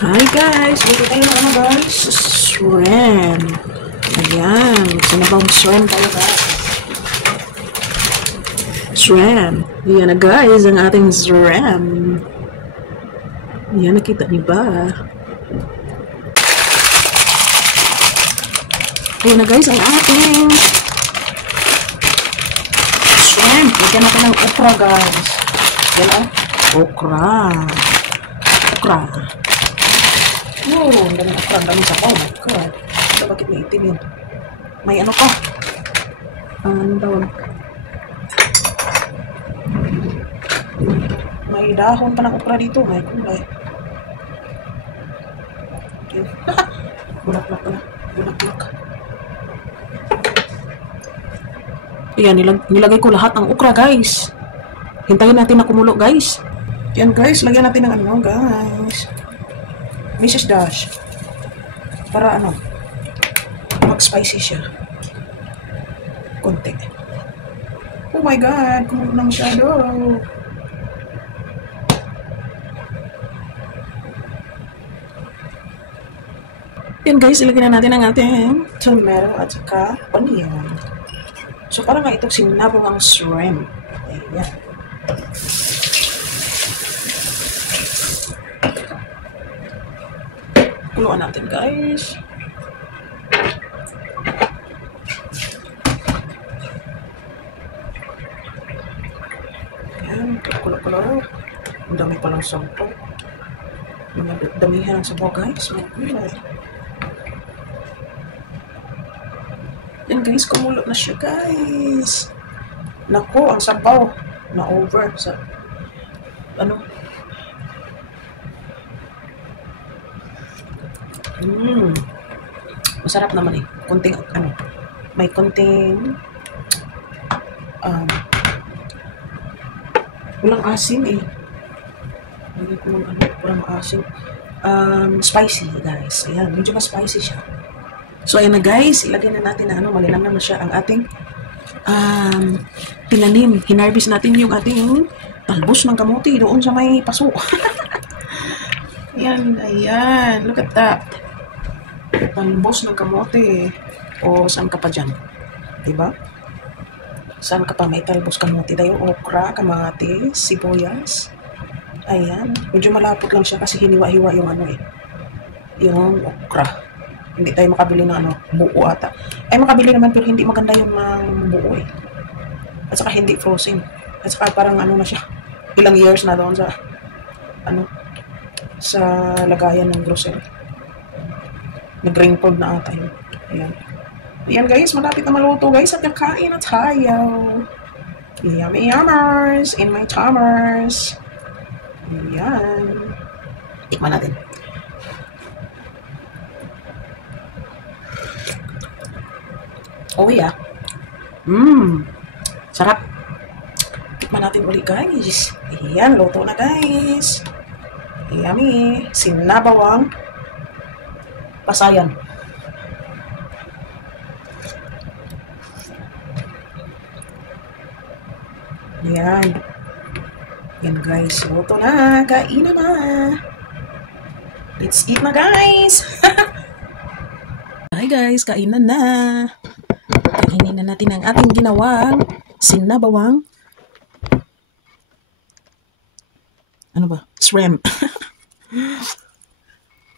Hi guys! Dito tayo ng ano guys? Shrimp. Ayan. Sinabang shrimp tayo guys. Shrimp. Ayan na guys ang ating shrimp. Ayan, nakita niyo ba? Ayan na guys ang ating shrimp. Lagyan natin ng okra guys. Ayan ang okra. Okra. Oh, ang daming okra, ang daming sabaw. Oh my god. So, bakit may itim yun? May ano pa? Anong tawag? May dahon pa ng okra dito. May kulay. Okay. Bulaklak pala. Bulaklak. Ayan, nilagay ko lahat ng okra guys. Hintayin natin na kumulo guys. Yan guys, lagyan natin ng ano guys. Mrs. Dash. Para ano, mag-spicy siya. Konti. Oh my god, kumulo ng shadow. Yan guys, ilagyan na natin ang ating tomato at saka onion. So para nga itong sinabong ang shrimp. Ayan. Kuluan natin guys. Ayan, kulo-kulo. Ang dami palang sabaw. Damihan ng sabaw guys. Yan guys, kumulo na siya guys. Naku, ang sabaw na over sa ano. Masarap naman eh. Konting ano, may konting walang asin eh. Hindi ko lang ano, walang asin. Spicy guys. Ayan, medyo ma-spicy siya. So ayan na guys, ilagay na natin na ano, malilang naman siya ang ating tinanim. Hinarvest natin yung ating talbos ng kamote doon sa may paso. Ayan, ayan. Look at that. Talbos ng kamote. O saan ka pa dyan? Diba? Saan ka pa may talbos kamote tayo? Okra, kamatis, sibuyas. Ayan. Medyo malapot lang siya kasi hiniwa-hiwa yung ano eh. Yung okra. Hindi tayo makabili ng ano, buo ata. Ay, makabili naman pero hindi maganda yung buo eh. At saka hindi frozen. At saka parang ano na siya. Ilang years na doon sa ano, sa lagayan ng grocery. Nag-rainfall na ata yun. Ayan. Ayan guys, malapit na maluto guys at nakain na tayo. Yummy yummers in my tummers. Ayan. Tikman natin. Oh yeah. Sarap. Tikman natin ulit guys. Ayan, luto na guys. Yummy. Sinabawang pasayan. Ayan. Yan guys. Luto na. Kainan na. Let's eat na guys. Hi guys. Kainan na. Kainin na natin ang ating ginawang sinabawang ano ba? Shrimp.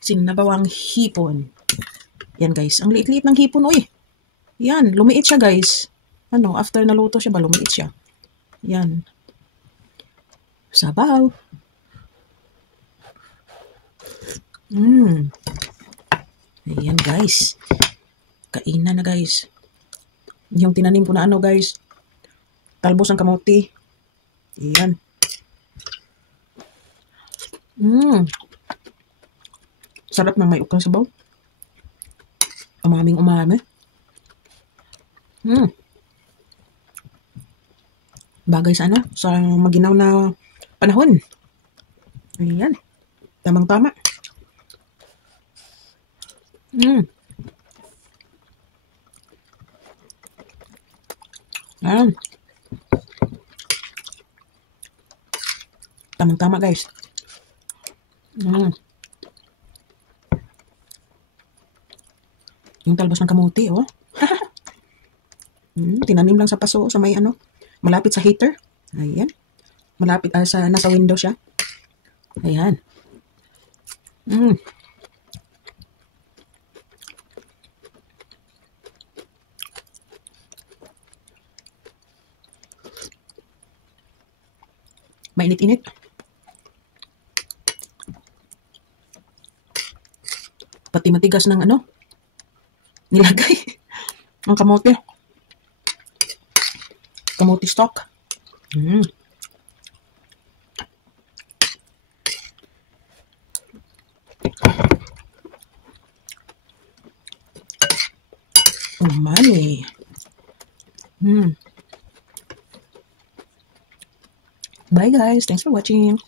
Sinabawang hipon. Yan guys. Ang liit-liit ng hipon. Uy. Yan. Lumiit siya guys. Ano? After naluto siya ba? Lumiit siya. Yan. Sabaw. Ayan guys. Kainan na guys. Yung tinanim ko na ano guys. Talbos ng kamote. Ayan. Sarap ng may ukang sabaw. Umaming umami. Bagay sa ano? Sa maginaw na panahon. Ayan. Tamang-tama. Ayan. Tamang-tama guys. Yung talbos ng kamuti, oh. Tinanim lang sa paso, sa may ano, malapit sa heater. Ayan. Malapit, nasa window siya. Ayan. Mm. Mainit-init. Pati matigas ng ano, nilagay. Ang kamote. Kamote stock. Umami. Bye guys. Thanks for watching.